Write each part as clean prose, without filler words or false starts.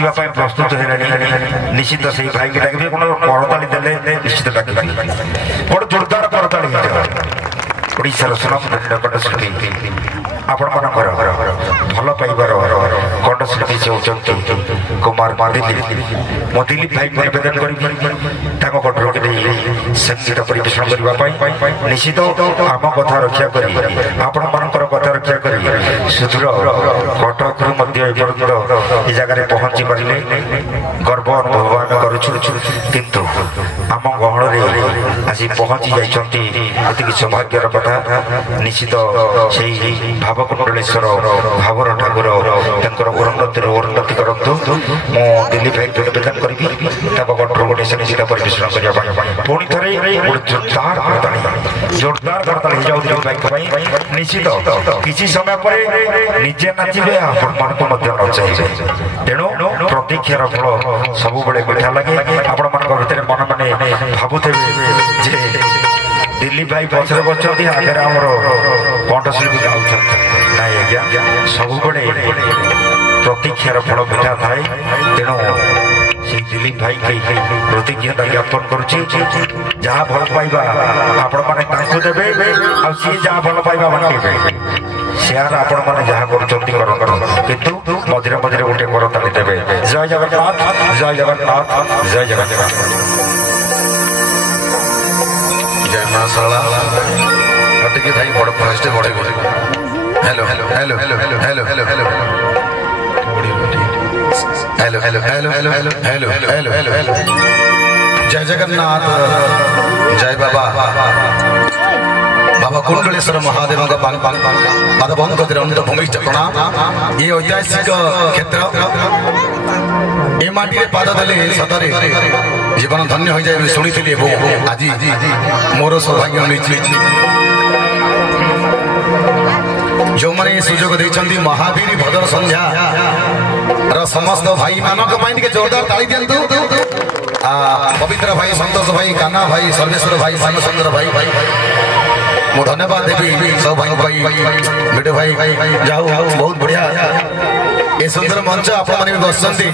प्रस्तुत है निश्चित से भाई की डाक करताली देले निश्चित डाक बड़ जोरदार करताली ओडिशार सुनाम कंठशिल्पी आपण मानकर भल पाइबार कंठशिल्पी से होती कुमार मो दिलीप भाई निवेदन कर संगीत परिवेषण करने निश्चित आम कथा रक्षा कर आपण मानकर कथा रक्षा कर सुदूर कटक पर्यंत जगह पहुंची पारे गर्व अनुभव आम करूँ आम गहल आज पहुंची जाती सौभाग्यर कथा निश्चित से भावकुंडलेश्वर भावर ठाकुर उन्नति करूँ मो दिलीप भाई निवेदन करी गठर गोटे संगीत परिवेषण करने पुणी थे जोरदार करताली हो भाई निश्चित किसी समय पर निजे नाचे आपण नचाइबे तेणु प्रतीक्षार फल सब मीठा लगे आपण भितर मन मैंने भावुथे दिलीप भाई पचर बच्चे आगे आमर कंठशिल्पी गाँव ना आज्ञा सब प्रतीक्षार फल मीठा थाए तेणु से दिलीप भाई प्रतिज्ञता ज्ञापन करुच्ची जहाँ भल पाइबा आपण मैंने देवे आ सी जहाँ भल पाइबा बांटे शेयर आपण मैंने जहाँ किंतु मझे मझे गोटे करताली देवे जय जगन्नाथ जय जगन्नाथ जय जगन्नाथ जय मां शारदा हटके थाई बड़ फर्स्ट बड़े hello hello hello hello hello hello hello hello hello hello hello hello hello hello hello जय जगन्नाथ जय बाबा बाबा कुंडलेश्वर महादेव भूमिष्ठ प्रणाम ये ऐतिहासिक क्षेत्र ए माटी पाद देले सतरे जीवन धन्य हो जाए शुणी आज मोर सौभाग्य नहीं जो मैंने सुजोग देते महावीर भद्र संध्या समस्त भाई मानक जोरदार ताली दिंतु पवित्र भाई संतोष भाई कान्हा भाई सर्वेश्वर भाई श्यामचंद्र भाई मु धन्यवाद देवी सब भाई भिडो भाई जाऊ बहुत बढ़िया ये सुंदर मंच आपने बसते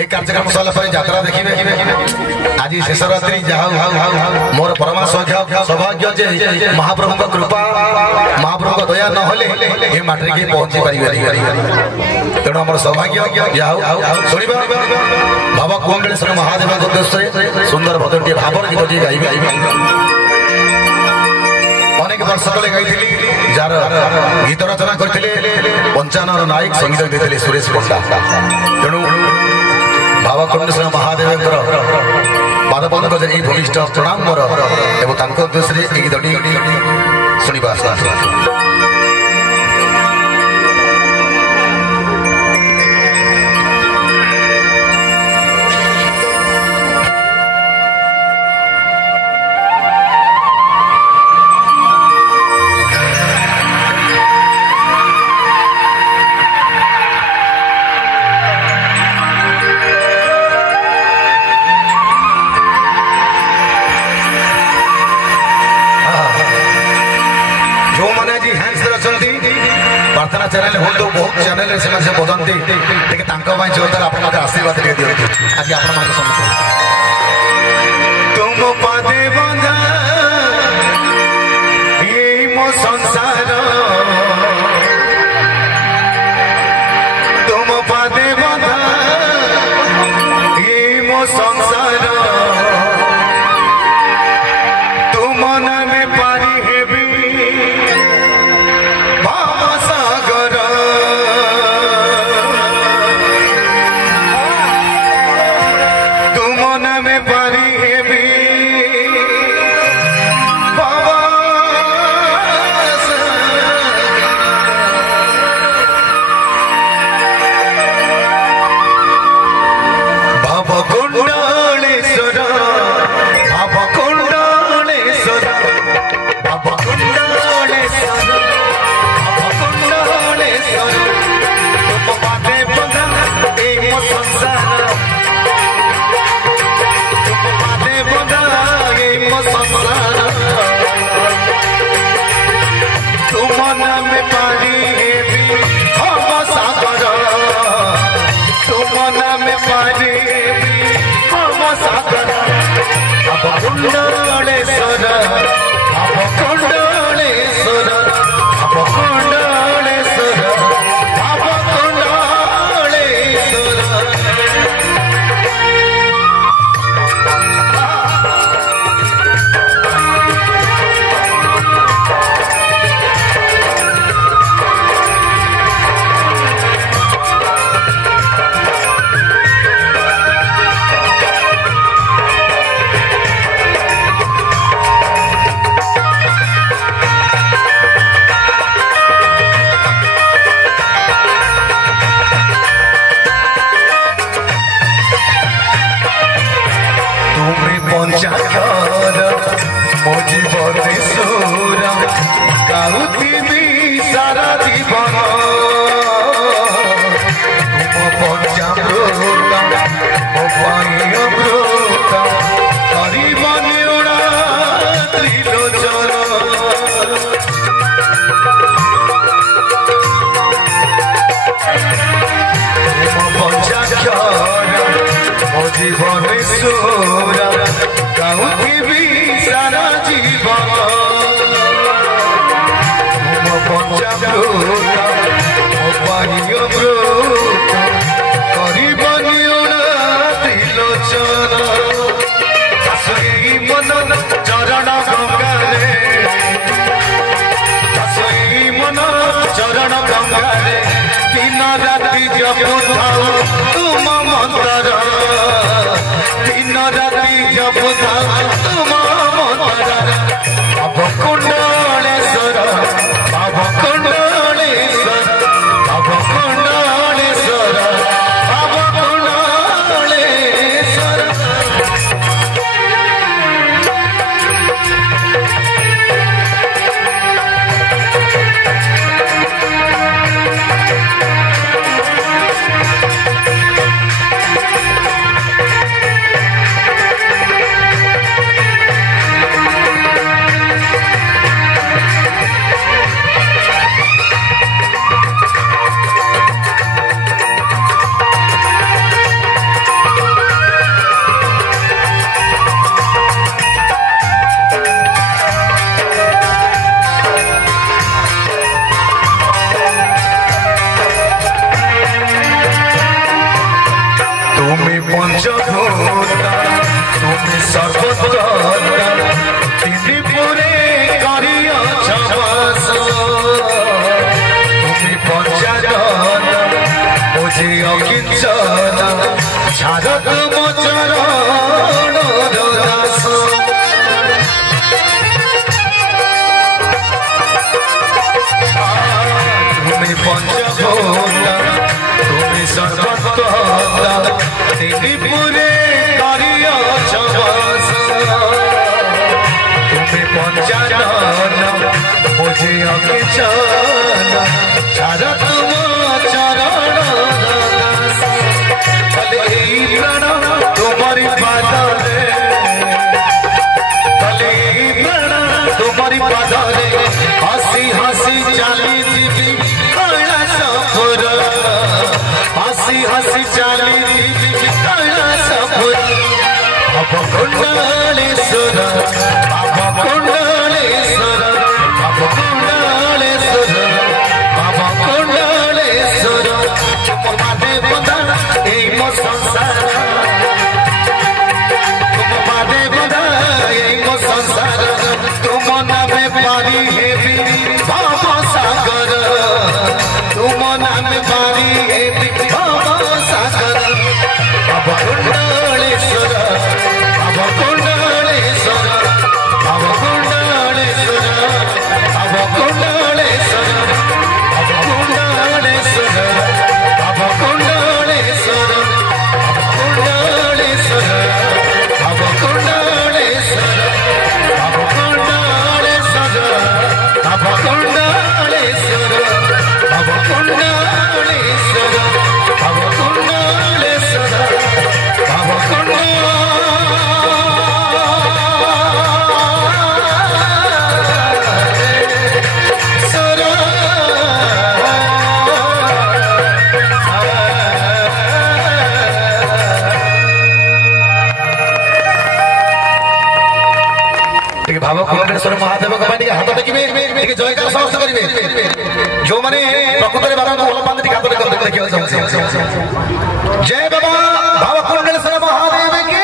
एक कार्यक्रम सरला यात्रा देखिए आज शेष रात्रि जहाँ मोर परमा सौभाग्य जे महाप्रभु कृपा महाप्रभु दया नहले ये माटी के पहुंची पारे तेणु आम सौभाग्य शुणा बाबा कुंडलेश्वर महादेव उद्देश्य सुंदर भद्र भावर गीत टी गाइबे अनेक वर्ष तले गाई जार गीत रचना करते पंचानन नायक संगीत देते सुरेश पंडा तेणु बाबा कुंडलेश्वर महादेव पादपद भूमिष्ठ प्रणाम मोर एवं उद्देश्य गीतटी शुणा प्रार्थना चैनल हूँ बहुत चैनल से बदलती जोरदार आप आशीर्वाद दे दिखाते आज आप तुम पादे बंधा ये मो संसार तुम पादे बंधा ये मो संसार तुम नामे पारी हेबी तुम पारे भव सागर भव कुंडलेश्वर भव कुंडलेश्वर भव कुंडलेश्वर भव कुंडलेश्वर पंचाक्षर मो जीवन सुर गाउथी सारा जीवन तुम पंचामृत मो अमृत गरीब निड़ा त्रिलोचन तुम पंचाक्षर मो जीवन सुर गाउथी सारा जीवन तुम पंचामृत अमृत गरीब निड़ा त्रिलोचन मन चरण गंगारे मन चरण गंगारे दिन राति जपुथाओ तुम मंत्र दिन राति जपुथाओ तुम मंत्र भव कुंडलेश्वर भव कुंडलेश्वर भव कुंडलेश्वर भव कुंडलेश्वर पंचभूता तुम सर्वत्र त्रिपुरे करिय छवास तुम पंचाजन मुझे अकिंचन झारत मो चरण दास तुम पंचभूता तुम सर्वत्र त्रिपुरे करिय छवास तुम्हें पंचानन मुझे अकिंचन झारत मो चरण दास भले प्राण तुम्हारी पादले भले प्राण तुम्हारी पादले हसी हसी चाली जीवी कैलासपुर हसी हसी चाली भव कुंडलेश्वर भव कुंडलेश्वर भव कुंडलेश्वर भव कुंडलेश्वर तुम पादे बंधा ए मो संसार तुम पादे बंधा ए मो संसार तुम नामे पारी हेबी भव सागर तुम नामे पारी हेबी भव सागर भव कुंडलेश्वर भव कुंडलेश्वर महेश्वर महादेव हाथ टेकिबे जयकार समस्त करेंगे जो मैंने प्रकृत बाबा को भल पाते हाथ देखा जय बाबा भावकुंडेश्वर महादेव की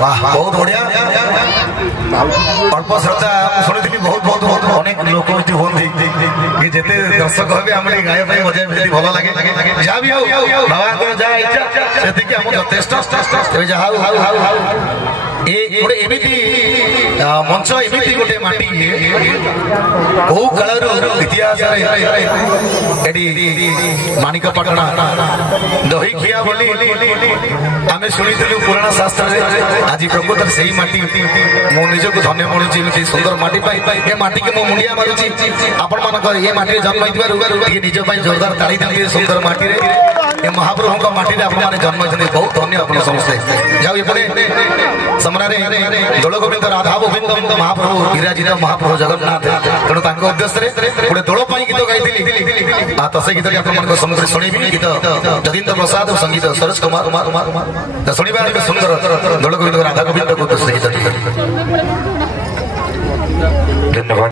वाह बहुत बढ़िया अल्प श्रद्धा शुणी बहुत बहुत बहुत अनेक लोक हमें कि जिते दर्शक हे आम गाय बजाय भल लगे जहाँ भी हो बाबा जहाँ इच्छा से यथेष्ट जहाँ एमती मंच एमती गोटे माटी कौ काल इतिहास माणिकपाटना दही खिया बोली आम शुणी पुराण शास्त्र आज प्रकृत से ही माटी मो निजक धन्य मिलूँ सुंदर माटी ये माटी की मो मुंडिया मारुची आपण मान ये माटी जन्म निज जोरदार ताड़ी दिल्ली सुंदर माटी ये महाप्रभु माटी आप जन्म बहुत धन्य आप समस्ते जाओ ये समरारे दोल गोविंद राधा गोविंद महाप्रभु विराजित महाप्रभु जगन्नाथ तेणु उद्देश्य गोटे दोल गीत गाई तो से गीत आप सम्मुख शुणी गीत जतीन्द्र प्रसाद संगीत सरोज कुमार शुणा सुंदर दोल गोविंद राधा गोविंद को गीत धन्यवाद।